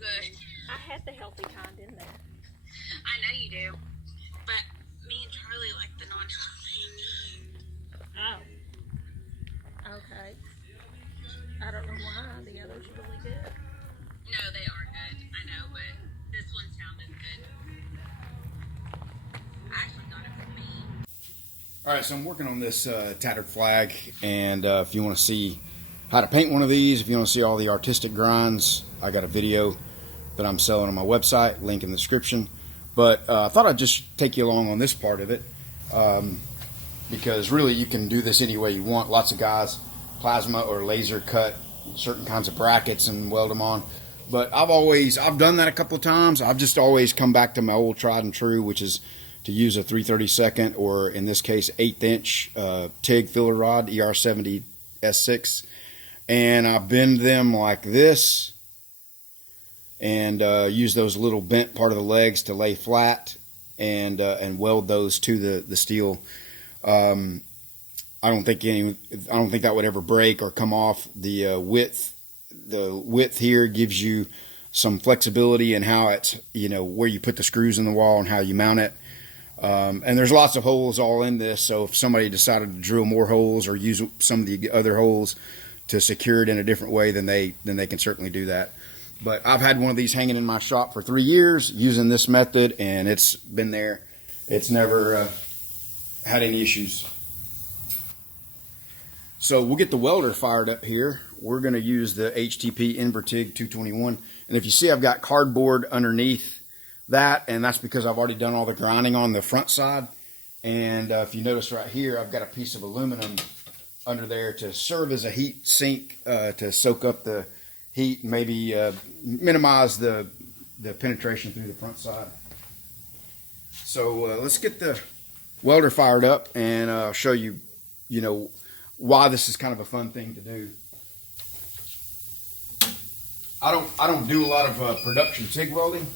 good. I had the healthy kind in there. I know you do. But me and Charlie like the non-healthy. Oh. Okay. I don't know why. The others are really good. No, they are good. I know, but this one sounded good. I actually got it for me. All right, so I'm working on this tattered flag, and if you want to see how to paint one of these, if you want to see all the artistic grinds, I got a video that I'm selling on my website, link in the description. But I thought I'd just take you along on this part of it, because really you can do this any way you want. Lots of guys plasma or laser cut certain kinds of brackets and weld them on. But I've done that a couple of times. I've just always come back to my old tried and true, which is to use a 3/32, or in this case 1/8 inch TIG filler rod, ER70 S6, and I bend them like this, and use those little bent part of the legs to lay flat, and weld those to the steel. I don't think that would ever break or come off. The width here gives you some flexibility in how it's, where you put the screws in the wall and how you mount it. And there's lots of holes all in this, so if somebody decided to drill more holes or use some of the other holes to secure it in a different way, then they can certainly do that. But I've had one of these hanging in my shop for 3 years using this method, and it's been there. It's never had any issues. So we'll get the welder fired up here. We're going to use the HTP Invertig 221, and if you see, I've got cardboard underneath that, and that's because I've already done all the grinding on the front side. And if you notice right here, I've got a piece of aluminum under there to serve as a heat sink, to soak up the heat and maybe minimize the penetration through the front side. So let's get the welder fired up, and I'll show you, why this is kind of a fun thing to do. I don't do a lot of production TIG welding,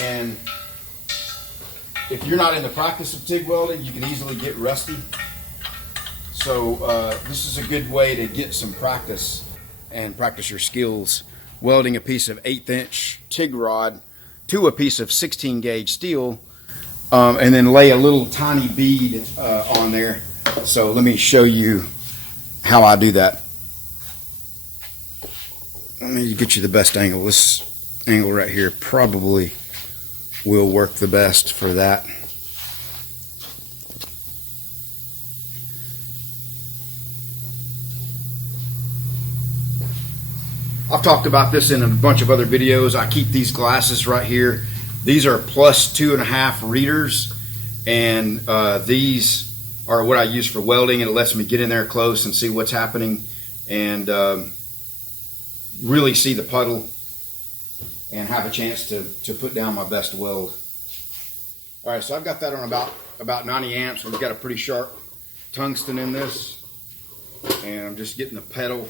and if you're not in the practice of TIG welding, you can easily get rusty. So this is a good way to get some practice and practice your skills welding a piece of 1/8 inch TIG rod to a piece of 16 gauge steel, and then lay a little tiny bead on there. So let me show you how I do that. Let me get you the best angle. This angle right here probably will work the best for that. I've talked about this in a bunch of other videos. I keep these glasses right here. These are +2.5 readers, and these are what I use for welding, and it lets me get in there close and see what's happening, and really see the puddle and have a chance to put down my best weld. All right, so I've got that on about 90 amps. We've got a pretty sharp tungsten in this, and I'm just getting the pedal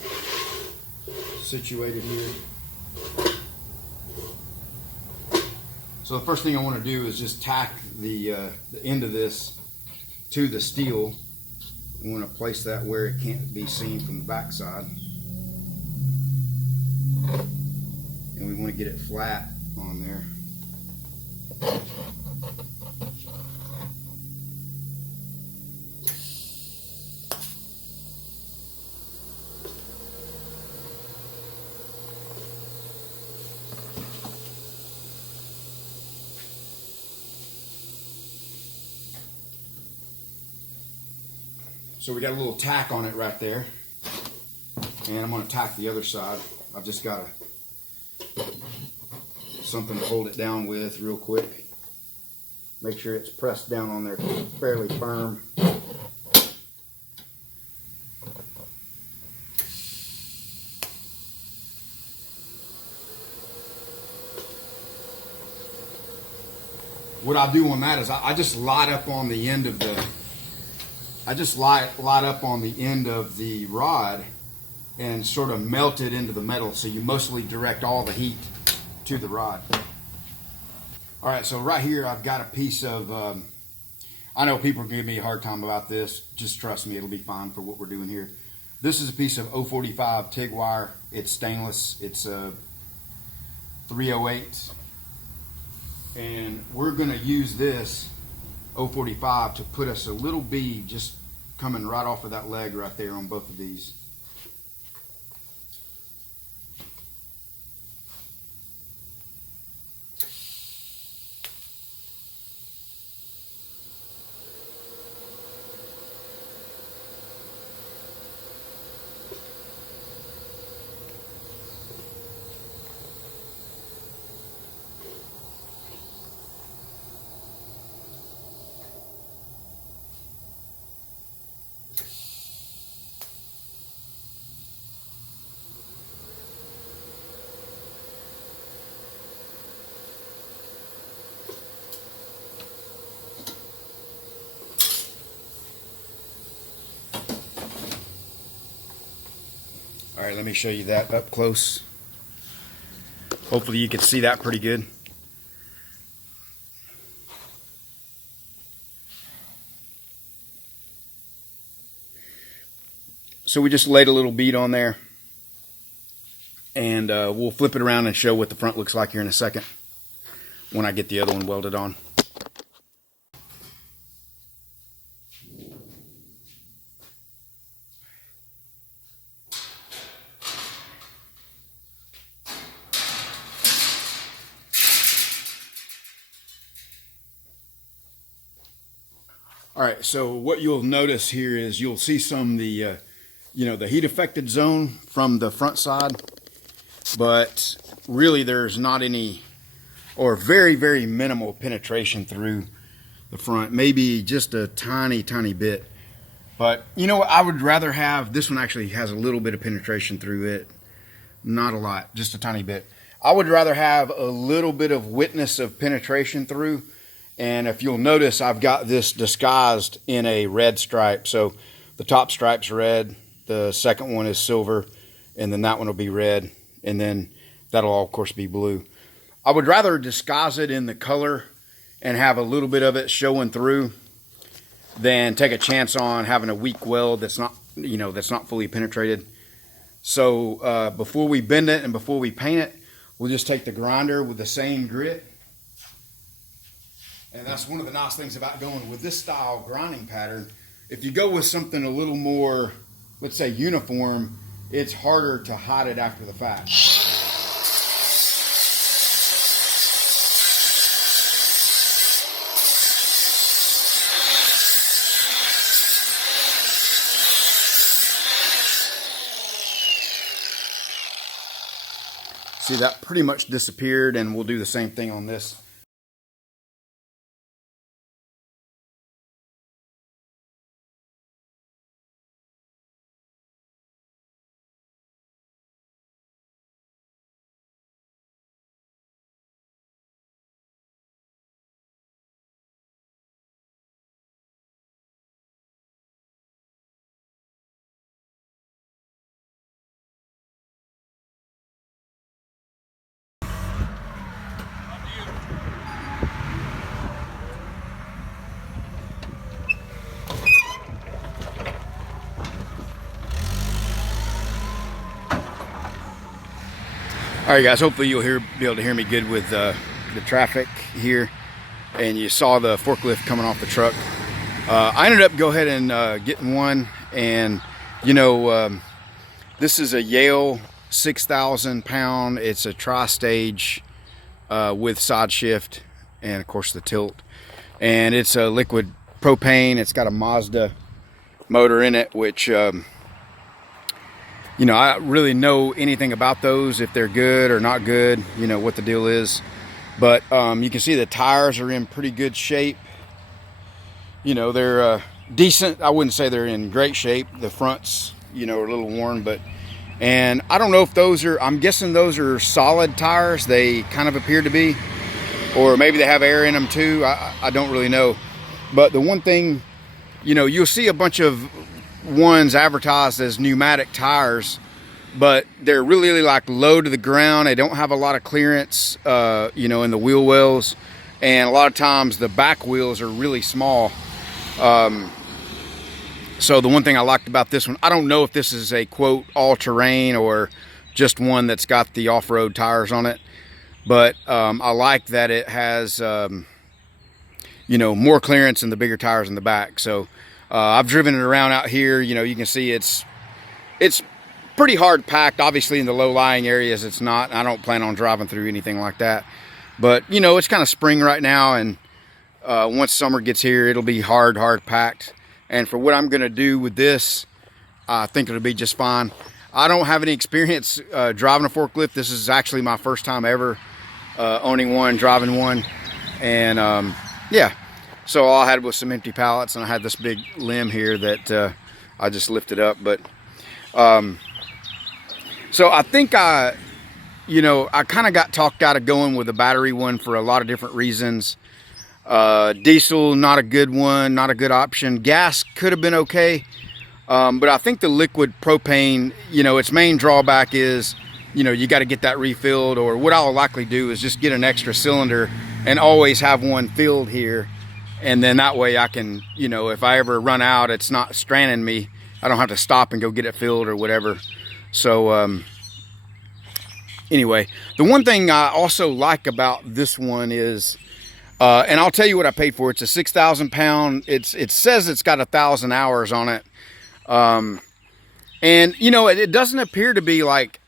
situated here. So the first thing I want to do is just tack the end of this to the steel. I want to place that where it can't be seen from the back side, and we want to get it flat on there. So we got a little tack on it right there, and I'm going to tack the other side. I've just got something to hold it down with real quick. Make sure it's pressed down on there fairly firm. What I do on that is I just light up on the end of the light up on the end of the rod and sort of melt it into the metal, so you mostly direct all the heat to the rod. All right, so right here I've got a piece of, I know people are giving me a hard time about this. Just trust me, it'll be fine for what we're doing here. This is a piece of 045 TIG wire. It's stainless. It's 3 308s, and we're going to use this 045 to put us a little bead just coming right off of that leg right there on both of these. All right, let me show you that up close. Hopefully you can see that pretty good. So we just laid a little bead on there, and we'll flip it around and show what the front looks like here in a second when I get the other one welded on. All right, so what you'll notice here is you'll see some of the, the heat affected zone from the front side, but really there's not any, or very, very minimal penetration through the front, maybe just a tiny, tiny bit. But you know what, I would rather have, this one actually has a little bit of penetration through it, not a lot, just a tiny bit. I would rather have a little bit of witness of penetration through. And if you'll notice, I've got this disguised in a red stripe. So the top stripe's red, the second one is silver, and then that one will be red, and then that'll all, of course, be blue. I would rather disguise it in the color and have a little bit of it showing through than take a chance on having a weak weld that's not, that's not fully penetrated. So before we bend it and before we paint it, we'll just take the grinder with the same grit. And that's one of the nice things about going with this style grinding pattern. If you go with something a little more, let's say, uniform, it's harder to hide it after the fact. See, that pretty much disappeared, and we'll do the same thing on this. All right, guys, hopefully you'll be able to hear me good with the traffic here. And you saw the forklift coming off the truck. I ended up going ahead and getting one. And, this is a Yale 6,000 pound. It's a tri-stage with side shift and, of course, the tilt. And it's a liquid propane. It's got a Mazda motor in it, which... I don't really know anything about those, if they're good or not good, what the deal is. But you can see the tires are in pretty good shape. They're decent. I wouldn't say they're in great shape. The fronts, are a little worn, and I don't know if those are, I'm guessing those are solid tires. They kind of appear to be, or maybe they have air in them too. I don't really know. But the one thing, you'll see a bunch of ones advertised as pneumatic tires, but they're really like low to the ground. They don't have a lot of clearance, in the wheel wells, and a lot of times the back wheels are really small. So the one thing I liked about this one, I don't know if this is a quote all-terrain or just one that's got the off-road tires on it, but I like that it has you know, more clearance and the bigger tires in the back. So I've driven it around out here. You know, you can see it's pretty hard packed. Obviously in the low-lying areas it's not. I don't plan on driving through anything like that, but you know, it's kind of spring right now, and once summer gets here it'll be hard packed. And for what I'm gonna do with this, I think it'll be just fine. I don't have any experience driving a forklift. This is actually my first time ever owning one, driving one. And yeah, so all I had was some empty pallets, and I had this big limb here that I just lifted up. But so I think you know, I kind of got talked out of going with a battery one for a lot of different reasons. Diesel, not a good one, not a good option. Gas could have been okay. But I think the liquid propane, you know, its main drawback is, you know, you got to get that refilled, or what I'll likely do is just get an extra cylinder and always have one filled here. And then that way I can, you know, if I ever run out, it's not stranding me. I don't have to stop and go get it filled or whatever. So, anyway, the one thing I also like about this one is, and I'll tell you what I paid for. It's a 6,000 pound. It says it's got 1,000 hours on it. And you know, it doesn't appear to be like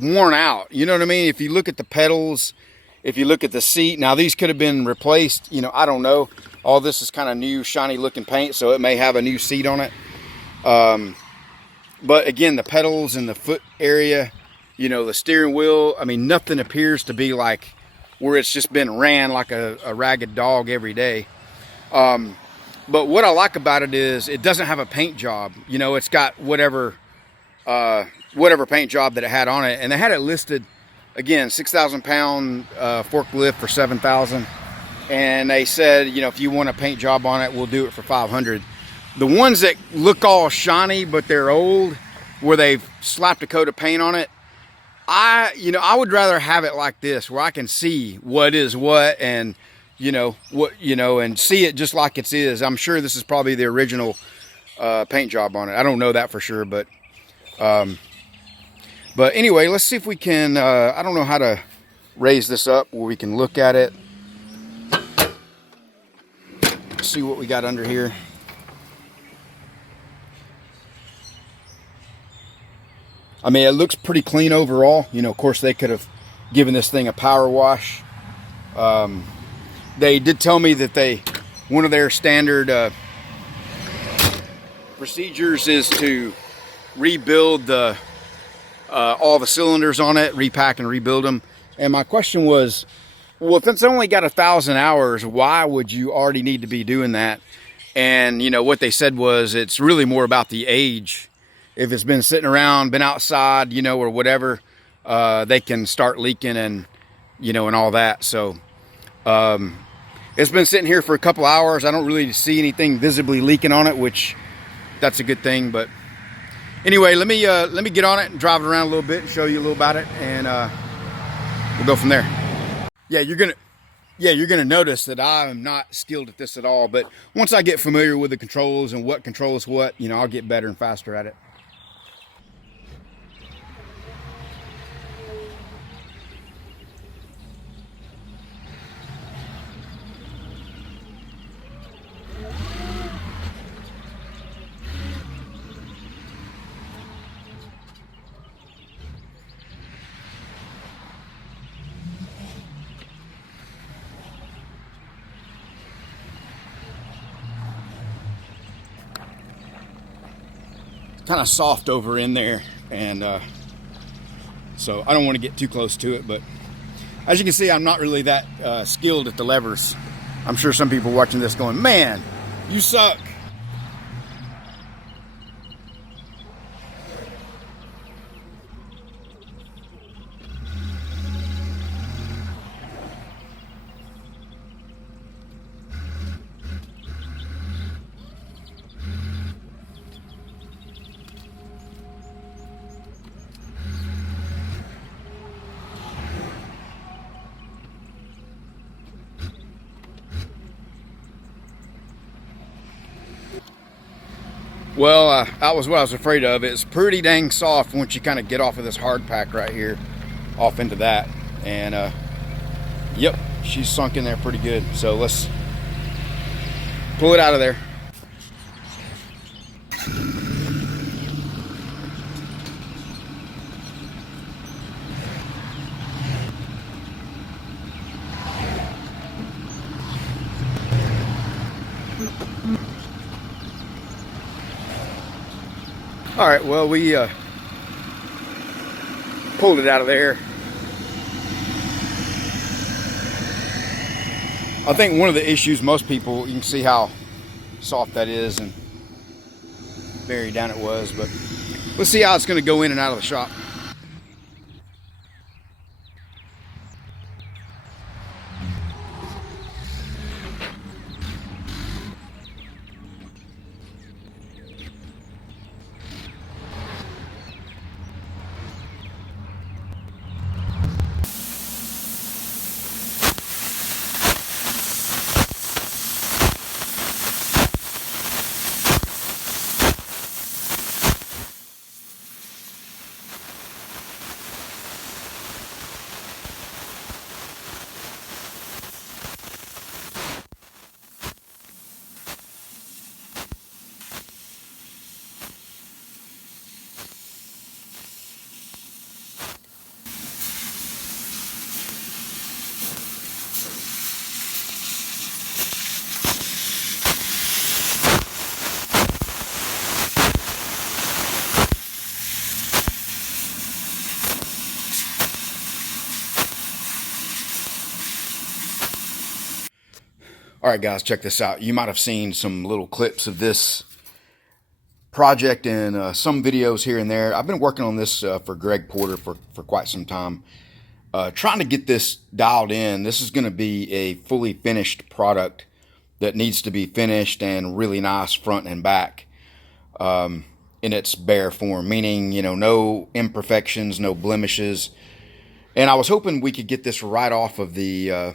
worn out. You know what I mean? If you look at the pedals, if you look at the seat, now these could have been replaced. You know, I don't know. All this is kind of new, shiny looking paint, so it may have a new seat on it. But again, the pedals and the foot area, you know, the steering wheel, I mean, nothing appears to be like where it's just been ran like a ragged dog every day. But what I like about it is it doesn't have a paint job. You know, it's got whatever paint job that it had on it. And they had it listed, again, 6,000 pound forklift for 7,000. And they said, you know, if you want a paint job on it, we'll do it for 500. The ones that look all shiny, but they're old, where they've slapped a coat of paint on it, you know, I would rather have it like this, where I can see what is what, and you know what, you know, and see it just like it is. I'm sure this is probably the original paint job on it. I don't know that for sure, but anyway, let's see if we can. I don't know how to raise this up where we can look at it. See what we got under here. I mean, it looks pretty clean overall. You know, of course, they could have given this thing a power wash. They did tell me that one of their standard procedures is to rebuild all the cylinders on it, repack and rebuild them. And my question was, well, if it's only got 1,000 hours, why would you already need to be doing that? And you know what they said was, it's really more about the age. If it's been sitting around, been outside, you know, or whatever, they can start leaking and, you know, and all that. So it's been sitting here for a couple hours. I don't really see anything visibly leaking on it, which that's a good thing. But anyway, let me get on it and drive it around a little bit and show you a little about it, and we'll go from there. Yeah, you're gonna notice that I'm not skilled at this at all. But once I get familiar with the controls and what controls what, you know, I'll get better and faster at it. Kind of soft over in there, and so I don't want to get too close to it. But as you can see, I'm not really that skilled at the levers. I'm sure some people watching this going, man, you suck. Well, that was what I was afraid of. It's pretty dang soft once you kind of get off of this hard pack right here, off into that. And Yep, she's sunk in there pretty good. So let's pull it out of there. All right, well, we pulled it out of there. I think one of the issues, most people, you can see how soft that is and buried down it was, but let's see how it's going to go in and out of the shop. All right, guys, check this out. You might have seen some little clips of this project in some videos here and there. I've been working on this for Greg Porter for quite some time, trying to get this dialed in. This is going to be a fully finished product that needs to be finished and really nice front and back in its bare form, meaning, you know, no imperfections, no blemishes. And I was hoping we could get this right off of the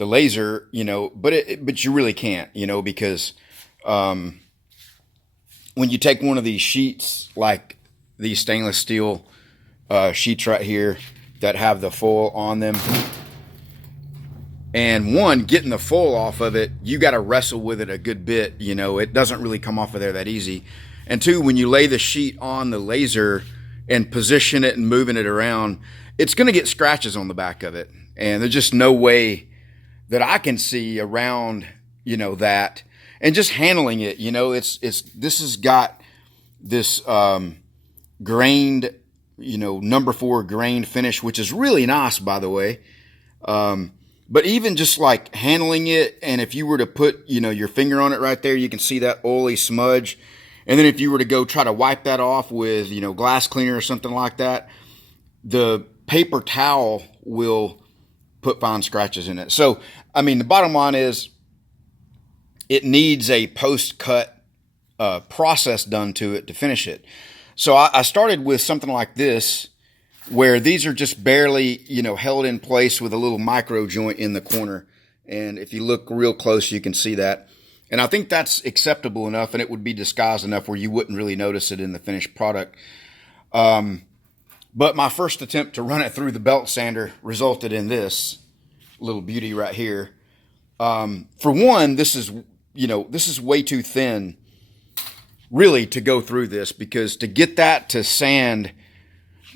laser, you know, but you really can't, you know, because when you take one of these sheets, like these stainless steel sheets right here that have the foil on them, and one, getting the foil off of it, you got to wrestle with it a good bit, you know, it doesn't really come off of there that easy. And two, when you lay the sheet on the laser and position it and moving it around, it's going to get scratches on the back of it. And there's just no way that I can see around, you know, that. And just handling it, you know, this has got this grained, you know, number 4 grained finish, which is really nice, by the way. But even just like handling it, and if you were to put, you know, your finger on it right there, you can see that oily smudge. And then if you were to go try to wipe that off with, you know, glass cleaner or something like that, the paper towel will put fine scratches in it. So, I mean, the bottom line is it needs a post-cut process done to it to finish it. So I started with something like this, where these are just barely, you know, held in place with a little micro joint in the corner. And if you look real close, you can see that. And I think that's acceptable enough, and it would be disguised enough where you wouldn't really notice it in the finished product. But my first attempt to run it through the belt sander resulted in this little beauty right here. For one, this is way too thin really to go through this, because to get that to sand,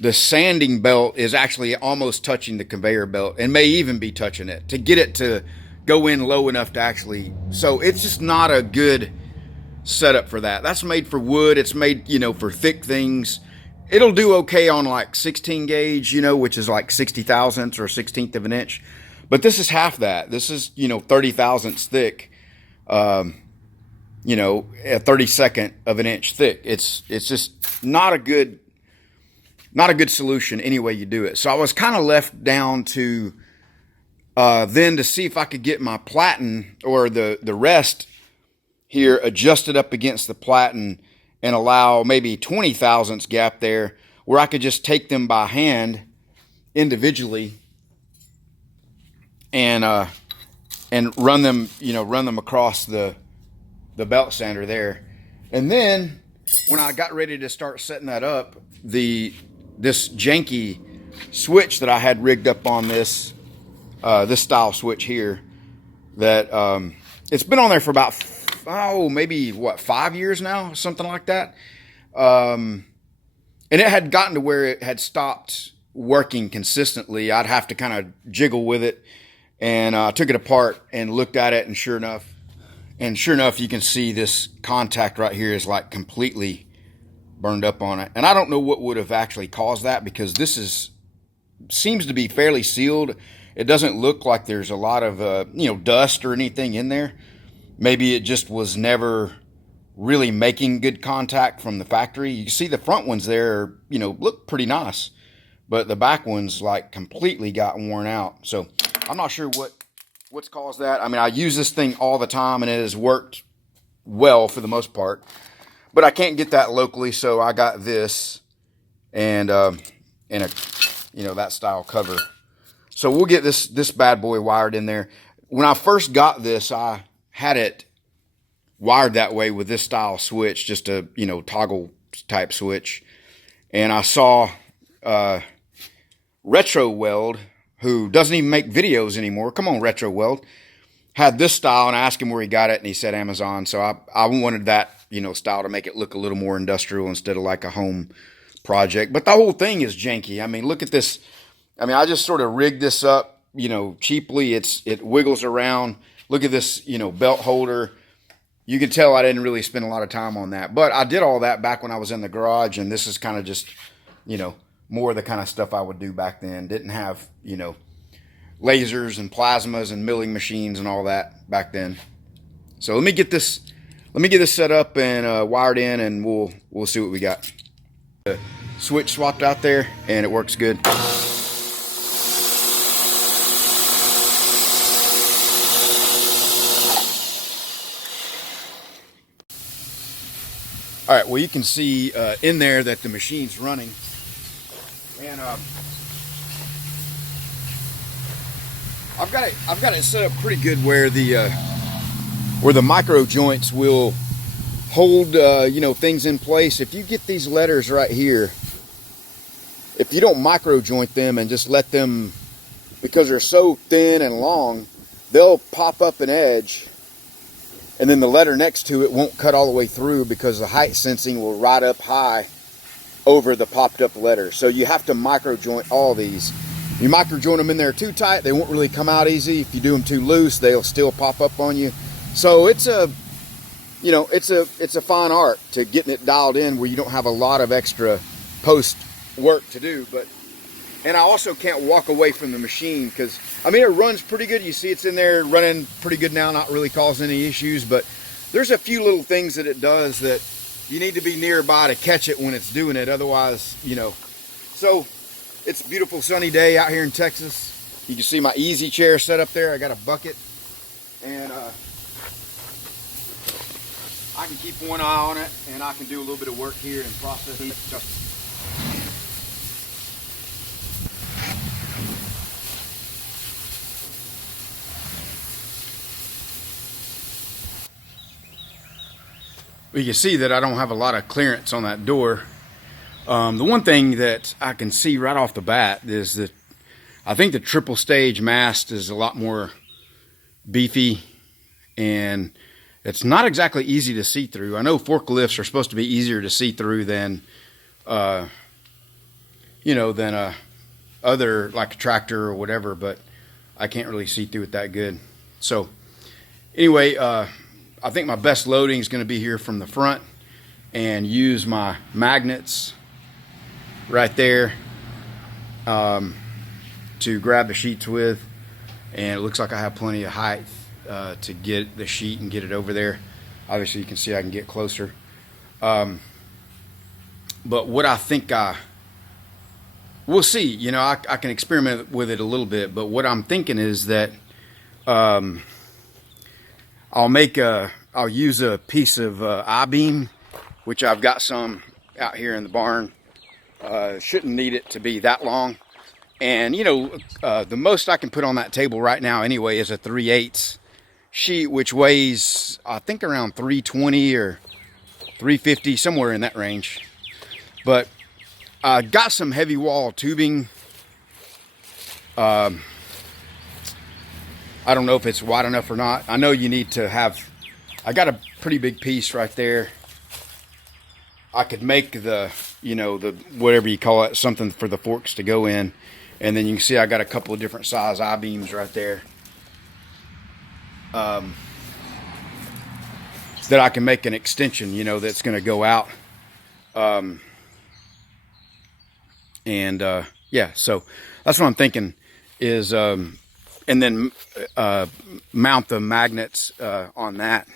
the sanding belt is actually almost touching the conveyor belt and may even be touching it to get it to go in low enough to actually, so it's just not a good setup for that. That's made for wood. It's made, you know, for thick things. It'll do okay on like 16 gauge, you know, which is like 60 thousandths or 1/16 of an inch. But this is half that. This is, you know, 30 thousandths thick, you know, a 32nd of an inch thick. It's just not a good solution any way you do it. So I was kind of left down to then to see if I could get my platen or the rest here adjusted up against the platen and allow maybe 20 thousandths gap there, where I could just take them by hand individually and run them, you know, run them across the belt sander there. And then when I got ready to start setting that up, this janky switch that I had rigged up on this this style switch here that it's been on there for about maybe what, 5 years now, something like that. And it had gotten to where it had stopped working consistently. I'd have to kind of jiggle with it, and I took it apart and looked at it, and sure enough, you can see this contact right here is like completely burned up on it. And I don't know what would have actually caused that, because this seems to be fairly sealed. It doesn't look like there's a lot of dust or anything in there. Maybe it just was never really making good contact from the factory. You can see the front ones there, look pretty nice, but the back ones like completely got worn out. So I'm not sure what's caused that. I mean, I use this thing all the time, and it has worked well for the most part, but I can't get that locally, so I got this and that style cover. So we'll get this bad boy wired in there. When I first got this, I had it wired that way with this style switch, just a toggle type switch, and I saw Retro Weld, who doesn't even make videos anymore. Come on, Retro Weld. Had this style, and I asked him where he got it, and he said Amazon. So I wanted that, style to make it look a little more industrial instead of like a home project. But the whole thing is janky. I mean, look at this. I mean, I just sort of rigged this up, cheaply. It wiggles around. Look at this, belt holder. You can tell I didn't really spend a lot of time on that. But I did all that back when I was in the garage, and this is kind of just, more of the kind of stuff I would do back then. Didn't have, lasers and plasmas and milling machines and all that back then. So let me get this set up and wired in, and we'll see what we got. The switch swapped out there, and it works good. All right, well, you can see in there that the machine's running, and I've got it set up pretty good where the micro joints will hold things in place. If you get these letters right here, if you don't micro joint them and just let them, because they're so thin and long, they'll pop up an edge. And then the letter next to it won't cut all the way through, because the height sensing will ride up high over the popped up letter. So you have to micro joint all these. You micro joint them in there too tight, they won't really come out easy. If you do them too loose, they'll still pop up on you. So it's a fine art to getting it dialed in where you don't have a lot of extra post work to do. And I also can't walk away from the machine, because I mean, it runs pretty good. You see it's in there running pretty good now, not really causing any issues, but there's a few little things that it does that you need to be nearby to catch it when it's doing it. Otherwise, so it's a beautiful sunny day out here in Texas. You can see my easy chair set up there. I got a bucket, and I can keep one eye on it, and I can do a little bit of work here and process it. You can see that I don't have a lot of clearance on that door. The one thing that I can see right off the bat is that I think the triple stage mast is a lot more beefy, and it's not exactly easy to see through. I know forklifts are supposed to be easier to see through than other, like a tractor or whatever, but I can't really see through it that good. So anyway, I think my best loading is going to be here from the front, and use my magnets right there to grab the sheets with, and it looks like I have plenty of height to get the sheet and get it over there. Obviously you can see I can get closer, but what I think we'll see. I can experiment with it a little bit, but what I'm thinking is that I'll use a piece of I-beam, which I've got some out here in the barn. Shouldn't need it to be that long. And the most I can put on that table right now anyway is a 3/8 sheet, which weighs, I think, around 320 or 350, somewhere in that range. But I got some heavy wall tubing I don't know if it's wide enough or not. I know you need to have, I got a pretty big piece right there. I could make the, you know, the whatever you call it, something for the forks to go in. And then you can see I got a couple of different size I-beams right there. That I can make an extension, you know, that's going to go out. Yeah, so that's what I'm thinking is, and then mount the magnets on that.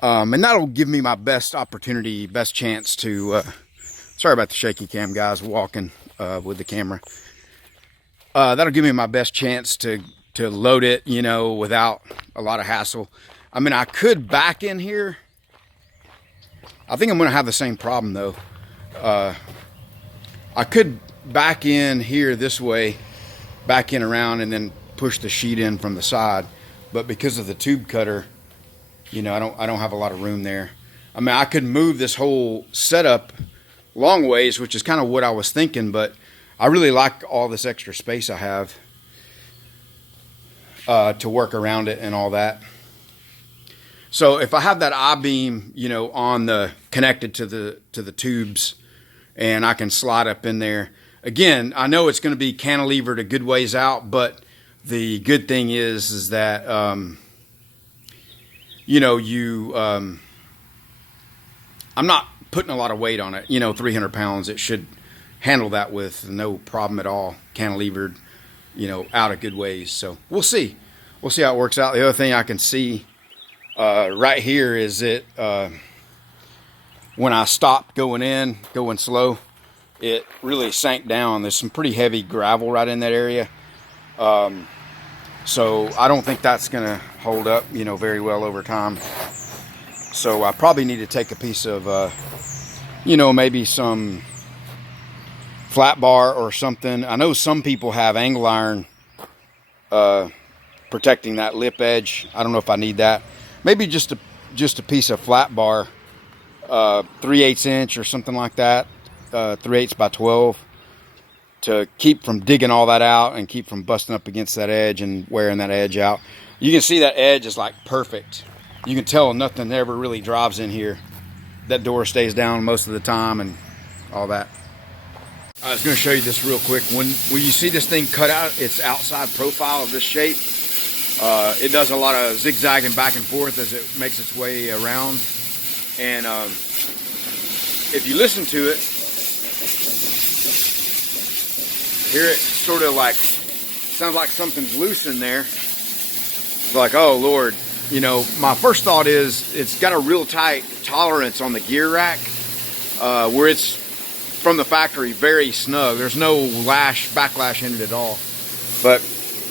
And that'll give me my best opportunity, best chance to, sorry about the shaky cam, guys, walking with the camera. That'll give me my best chance to load it, you know, without a lot of hassle. I mean, I could back in here. I think I'm going to have the same problem, though. I could back in here this way, back in around, and then push the sheet in from the side. But because of the tube cutter, you know, I don't have a lot of room there. I mean, I could move this whole setup long ways, which is kind of what I was thinking, but I really like all this extra space I have to work around it and all that. So if I have that I-beam, you know, on the connected to the tubes, and I can slide up in there. Again, I know it's going to be cantilevered a good ways out, but the good thing is that you know, I'm not putting a lot of weight on it. You know, 300 pounds. It should handle that with no problem at all. Cantilevered, you know, out a good ways. So we'll see. We'll see how it works out. The other thing I can see right here is it when I stopped going slow, it really sank down. There's some pretty heavy gravel right in that area. So I don't think that's going to hold up, you know, very well over time. So I probably need to take a piece of, you know, maybe some flat bar or something. I know some people have angle iron protecting that lip edge. I don't know if I need that. Maybe just a piece of flat bar, 3/8 inch or something like that, 3/8 by 12, to keep from digging all that out and keep from busting up against that edge and wearing that edge out. You can see that edge is like perfect. You can tell nothing ever really drives in here. That door stays down most of the time and all that. I was going to show you this real quick. When you see this thing cut out, its outside profile of this shape, it does a lot of zigzagging back and forth as it makes its way around. And if you listen to it, hear it sort of like, sounds like something's loose in there. It's like, oh Lord. You know, my first thought is it's got a real tight tolerance on the gear rack, where it's from the factory very snug. There's no backlash in it at all. But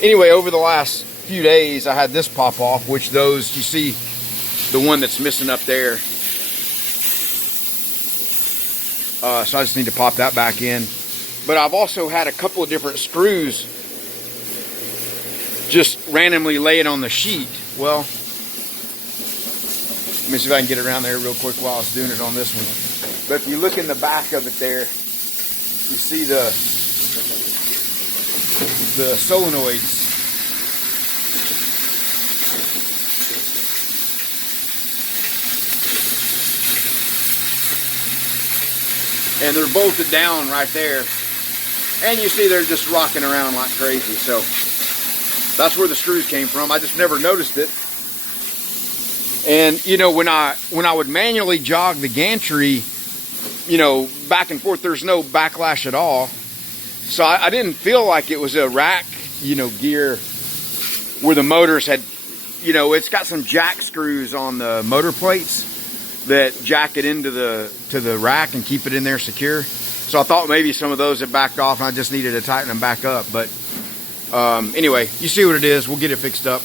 anyway, over the last few days, I had this pop off, which those, you see the one that's missing up there. So I just need to pop that back in. But I've also had a couple of different screws just randomly laying on the sheet. Well, let me see if I can get it around there real quick while I was doing it on this one. But if you look in the back of it there, you see the solenoids. And they're bolted down right there. And you see they're just rocking around like crazy. So that's where the screws came from. I just never noticed it. And you know, when I would manually jog the gantry, you know, back and forth, there's no backlash at all. So I didn't feel like it was a rack, you know, gear where the motors had, you know, it's got some jack screws on the motor plates that jack it into the rack and keep it in there secure. So I thought maybe some of those had backed off and I just needed to tighten them back up. But anyway, you see what it is. We'll get it fixed up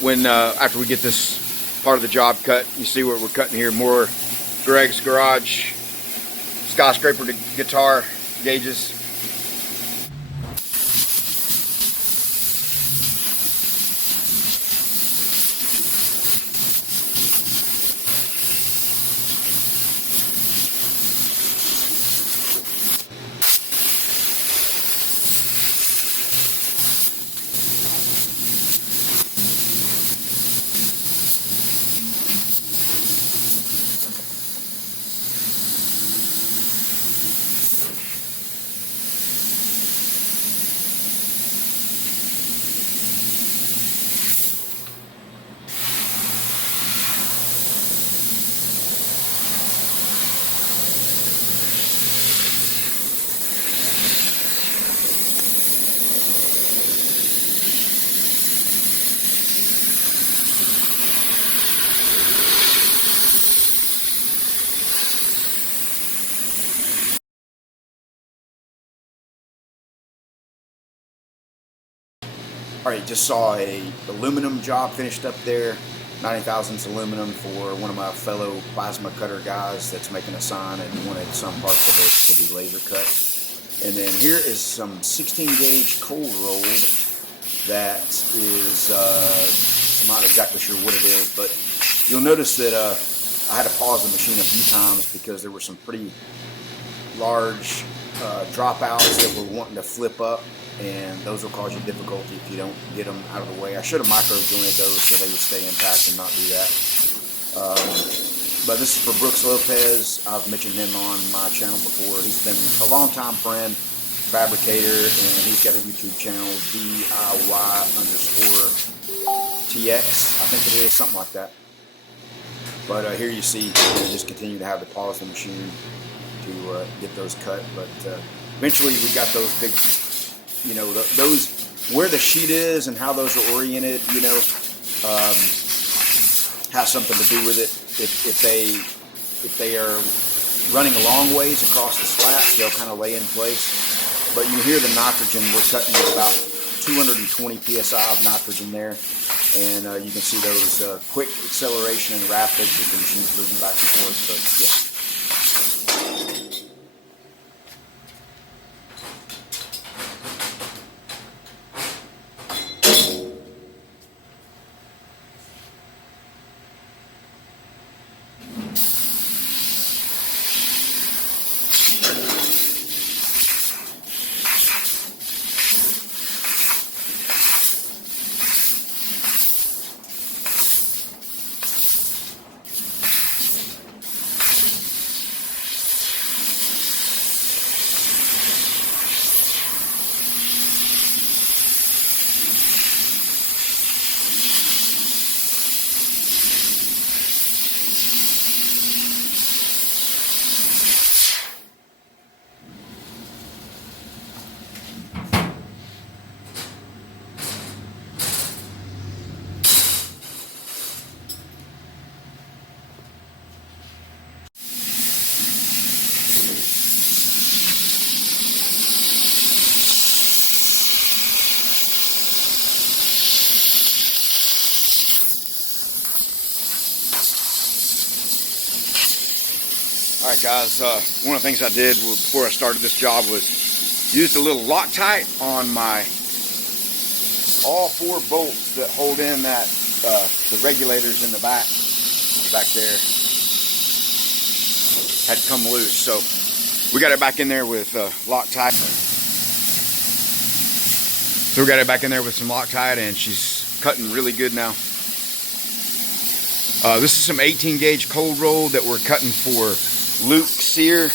when after we get this part of the job cut. You see what we're cutting here, more Greg's Garage skyscraper guitar gauges. All right, just saw a aluminum job finished up there. 90 thousandths aluminum for one of my fellow plasma cutter guys that's making a sign and wanted some parts of it to be laser cut. And then here is some 16 gauge cold rolled that is, I'm not exactly sure what it is, but you'll notice that I had to pause the machine a few times because there were some pretty large dropouts that were wanting to flip up, and those will cause you difficulty if you don't get them out of the way. I should have micro jointed those so they would stay intact and not do that. But this is for Brooks Lopez. I've mentioned him on my channel before. He's been a longtime friend, fabricator, and he's got a YouTube channel, DIY_TX, I think it is, something like that. But here you see, just continue to have to pause the machine to get those cut. But eventually we got those big, you know, those, where the sheet is and how those are oriented, you know, has something to do with it. If they are running a long ways across the slats, they'll kind of lay in place. But you hear the nitrogen. We're cutting with about 220 psi of nitrogen there, and you can see those quick acceleration and rapids as the machine's moving back and forth. But yeah. Alright guys, one of the things I did before I started this job was used a little Loctite on all 4 bolts that hold in that the regulators in the back there had come loose. So we got it back in there with Loctite. So we got it back in there with some Loctite, and she's cutting really good now. This is some 18 gauge cold roll that we're cutting for Luke Sear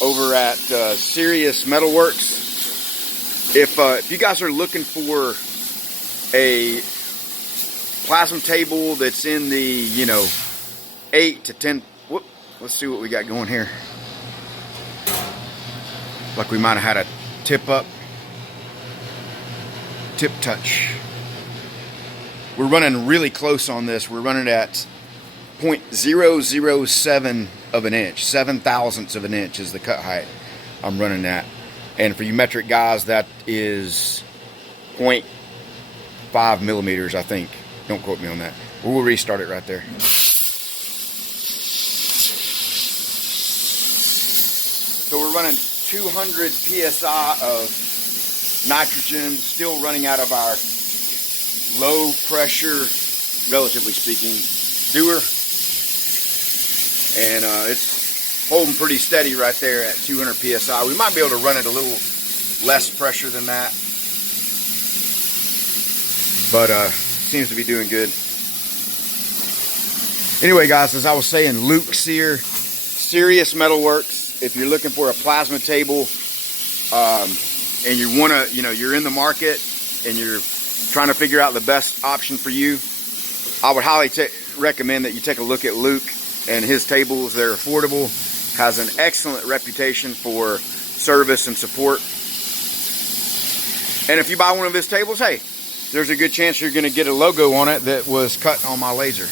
over at Serious Metalworks. If you guys are looking for a plasma table that's in the, you know, 8 to 10, whoop, let's see what we got going here. Like we might have had a tip touch. We're running really close on this. We're running at 0.007 of an inch, 7/1000ths of an inch is the cut height I'm running at. And for you metric guys, that is 0.5 millimeters, I think. Don't quote me on that. We'll restart it right there. So we're running 200 psi of nitrogen, still running out of our low pressure, relatively speaking, dewar. And it's holding pretty steady right there at 200 psi. We might be able to run it a little less pressure than that, but seems to be doing good. Anyway guys, as I was saying, Luke Sear, Serious Metalworks. If you're looking for a plasma table and you want to, you know, you're in the market and you're trying to figure out the best option for you, I would highly recommend that you take a look at Luke and his tables. They're affordable, has an excellent reputation for service and support. And if you buy one of his tables, hey, there's a good chance you're going to get a logo on it that was cut on my laser.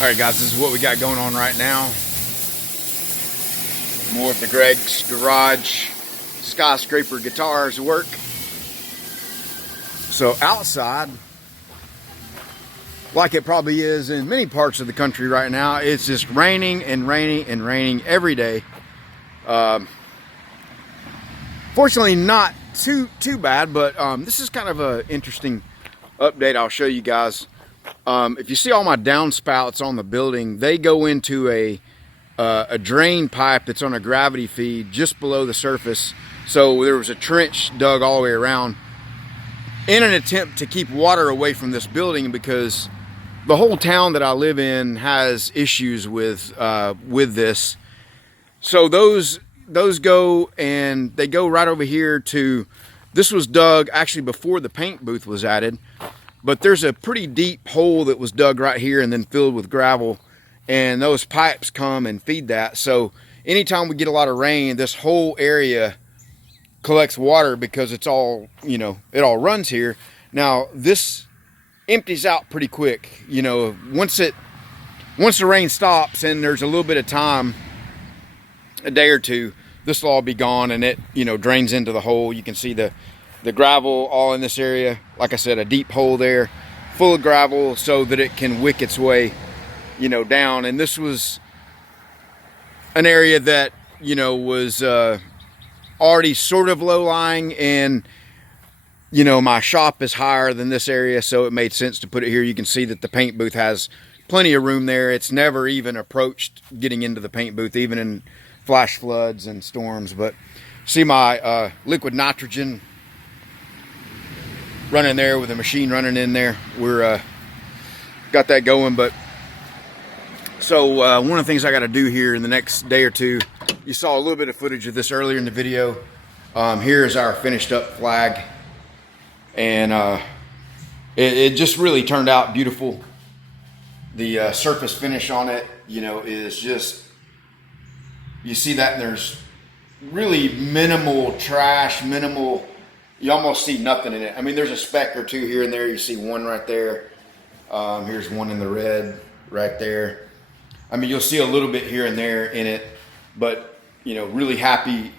All right, guys, this is what we got going on right now. More of the Greg's Garage skyscraper guitars work. So outside, like it probably is in many parts of the country right now, it's just raining and raining and raining every day. Fortunately, not too bad, but this is kind of an interesting update I'll show you guys. If you see all my downspouts on the building, they go into a drain pipe that's on a gravity feed just below the surface. So there was a trench dug all the way around in an attempt to keep water away from this building, because the whole town that I live in has issues with this. So those go, and they go right over here to, this was dug actually before the paint booth was added. But there's a pretty deep hole that was dug right here and then filled with gravel, and those pipes come and feed that. So anytime we get a lot of rain, this whole area collects water because it's all, you know, it all runs here. Now this empties out pretty quick. You know, once the rain stops and there's a little bit of time, a day or two, this will all be gone, and it, you know, drains into the hole. You can see the gravel all in this area. Like I said, a deep hole there full of gravel so that it can wick its way, you know, down. And this was an area that, you know, was already sort of low lying, and you know, my shop is higher than this area, so it made sense to put it here. You can see that the paint booth has plenty of room there. It's never even approached getting into the paint booth, even in flash floods and storms. But see my liquid nitrogen running there with a machine running in there. We're got that going. But so one of the things I got to do here in the next day or two, you saw a little bit of footage of this earlier in the video. Here is our finished up flag, and it just really turned out beautiful. The surface finish on it, you know, is just, you see that, and there's really minimal trash, minimal, you almost see nothing in it. I mean, there's a speck or two here and there. You see one right there. Here's one in the red right there. I mean, you'll see a little bit here and there in it, but, you know, really happy.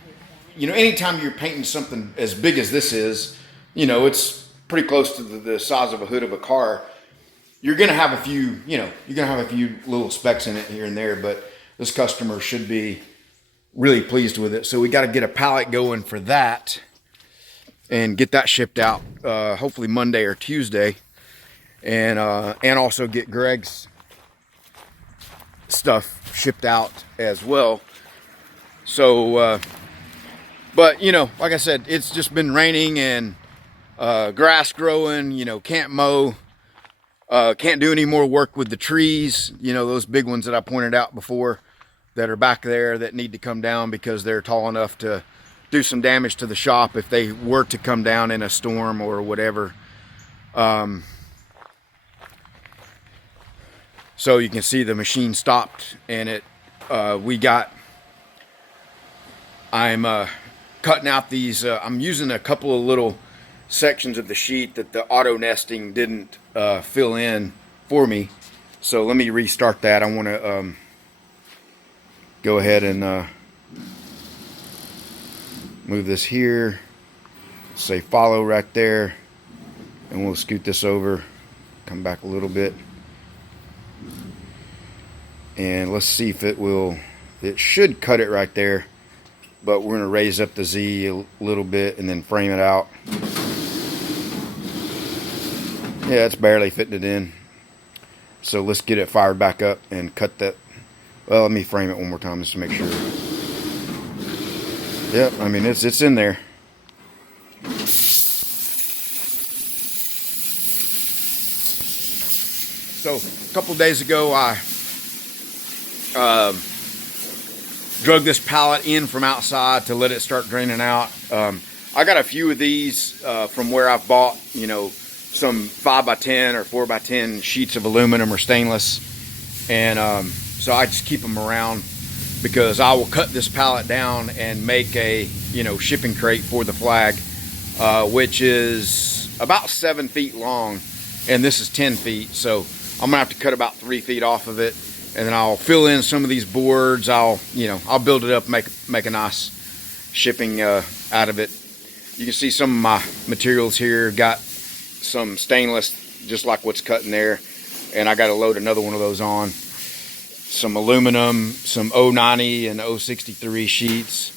You know, anytime you're painting something as big as this is, you know, it's pretty close to the size of a hood of a car. You're going to have a few, you know, you're going to have a few little specks in it here and there, but this customer should be really pleased with it. So we got to get a pallet going for that and get that shipped out, hopefully Monday or Tuesday, and also get Greg's stuff shipped out as well. So, but you know, like I said, it's just been raining and grass growing. You know, can't mow, can't do any more work with the trees. You know, those big ones that I pointed out before that are back there that need to come down because they're tall enough to do some damage to the shop if they were to come down in a storm or whatever. So you can see the machine stopped, and it I'm cutting out these, I'm using a couple of little sections of the sheet that the auto nesting didn't fill in for me. So let me restart that. I want to go ahead and move this here, say follow right there, and we'll scoot this over, come back a little bit, and let's see if it will. It should cut it right there, but we're going to raise up the Z a little bit and then frame it out. Yeah, it's barely fitting it in. So let's get it fired back up and cut that. Well, let me frame it one more time just to make sure. Yep, I mean it's in there. So a couple days ago, I drug this pallet in from outside to let it start draining out. I got a few of these from where I've bought, you know, some 5x10 or 4x10 sheets of aluminum or stainless, and so I just keep them around because I will cut this pallet down and make a, you know, shipping crate for the flag, which is about 7 feet long, and this is 10 feet. So I'm gonna have to cut about 3 feet off of it, and then I'll fill in some of these boards. I'll build it up, make a nice shipping out of it. You can see some of my materials here. Got some stainless, just like what's cut in there, and I got to load another one of those on. Some aluminum, some 090 and 063 sheets,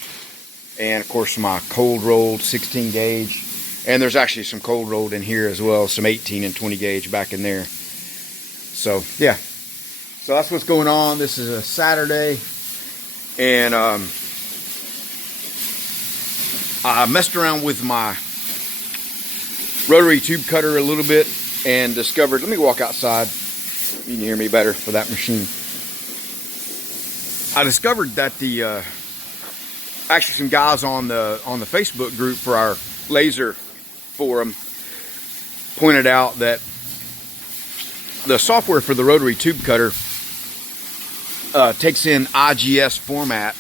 and of course my cold rolled 16 gauge. And there's actually some cold rolled in here as well, some 18 and 20 gauge back in there. So yeah, so that's what's going on. This is a Saturday, and I messed around with my rotary tube cutter a little bit and discovered, let me walk outside, you can hear me better for that machine. I discovered that the actually some guys on the Facebook group for our laser forum pointed out that the software for the rotary tube cutter takes in IGS format,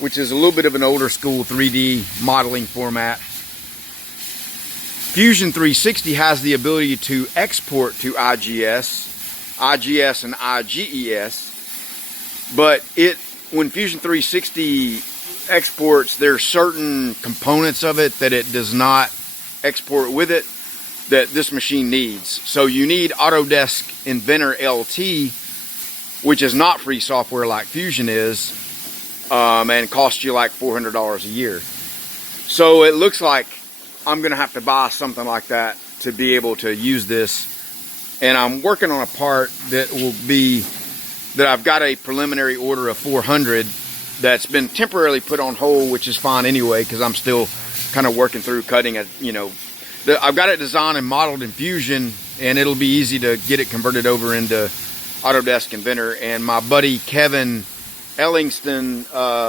which is a little bit of an older school 3D modeling format. Fusion 360 has the ability to export to IGS and IGES, but when Fusion 360 exports, there's certain components of it that it does not export with it that this machine needs. So you need Autodesk Inventor LT, which is not free software like Fusion is, and costs you like $400 a year. So it looks like I'm gonna have to buy something like that to be able to use this. And I'm working on a part that I've got a preliminary order of 400 that's been temporarily put on hold, which is fine anyway, because I'm still kind of working through cutting it, you know. I've got it designed and modeled in Fusion, and it'll be easy to get it converted over into Autodesk Inventor. And my buddy Kevin Ellingston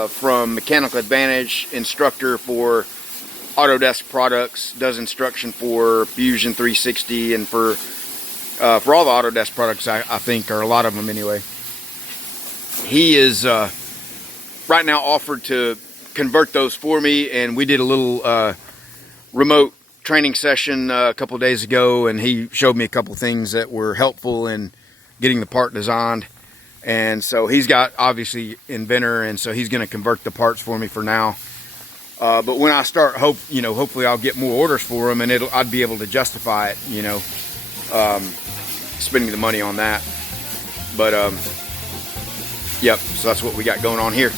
from Mechanical Advantage, instructor for Autodesk products, does instruction for Fusion 360 and for all the Autodesk products, I think, or a lot of them anyway. He is right now offered to convert those for me, and we did a little remote training session a couple of days ago, and he showed me a couple things that were helpful in getting the part designed. And so he's got obviously Inventor, and so he's going to convert the parts for me for now. But when I start, hopefully I'll get more orders for them, and I'd be able to justify it, you know, spending the money on that. But yep, so that's what we got going on here.